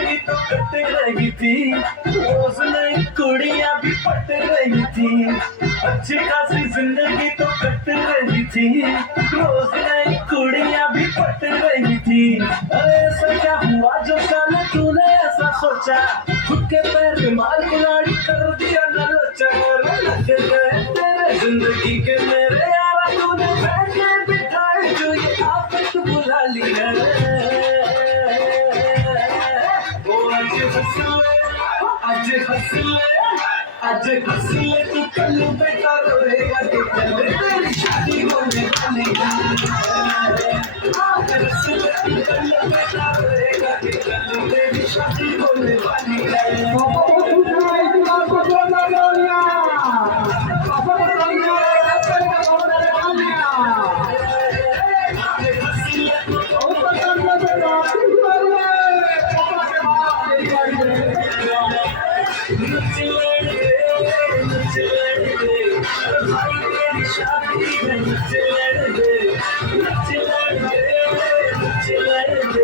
जिंदगी तो कट रही थी, रोज नई कुड़ियां भी पट रही थी। अच्छी खासी जिंदगी तो कट रही थी, रोज नई कुड़ियां भी पट रही थी। अरे ऐसा क्या हुआ जो साले तूने ऐसा सोचा, खुद के पैर में मार कुल्हाड़ी कर दिया न लोचा। लग गए तेरे जिंदगी के मेरे यारा, तूने बैठे बिठाए जो ये आफत बुला ली है। आज हंस ले तू, कल बेटा रोएगा कि कल तेरी शादी होने वाली है। आज हंस ले तू, कल बेटा रोएगा कि कल तेरी शादी होने वाली है। शादी